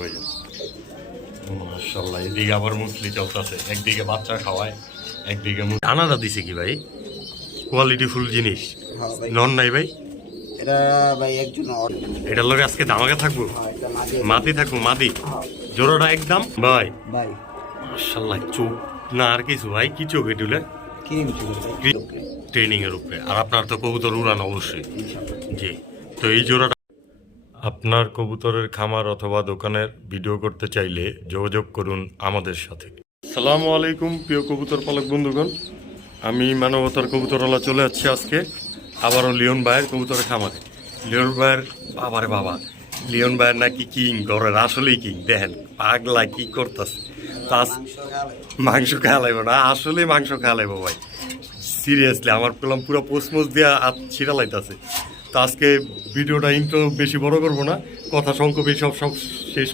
ভাইজান মাশাআল্লাহ। এদিকে আবার মুসলি চলতেছে, একদিকে বাচ্চা খাওয়ায়, একদিকে দানাটা দিছে কি ভাই? কোয়ালিটি ফুল জিনিস নন নাই ভাই? এটা ভাই একজন এটার লগে আজকে দামাকে থাকবো, মাটি থাকবো, মাটি জোড়াটা একদম ভাই। ভাই মাশাআল্লাহ, চোখ না আর কিছু ভাই, কি চোখ এটুলে ট্রেনিং এর উপরে। আর আপনার তো কবুতর উড়ান অবশ্যই। জি, তো এই জোড়াটা আপনার কবুতরের খামার অথবা দোকানের ভিডিও করতে চাইলে যোগাযোগ করুন আমাদের সাথে। আসসালামু আলাইকুম প্রিয় কবুতর পালক বন্ধুগণ, আমি মানবতার কবুতরওয়ালা চলে যাচ্ছি আজকে আবারও লিওন ভাইয়ের কবুতরের খামারে। লিওন ভাইয়ের বাবারে বাবা, লিওন ভাইয়ের নাকি কিং, ঘরের আসলেই কিং। দেখেন পাগলা কি করতেছে, মাংস খাওয়ালাইব না, আসলেই মাংস খাওয়ালাইব ভাই। সিরিয়াসলি আমার পেলাম পুরো পোস্টমোস দিয়ে ছিঁড়া লাইতেছে। তো আজকে ভিডিওটা ইন্ট্রো বেশি বড় করবো না, কথা সংক্ষেপে সব শেষ।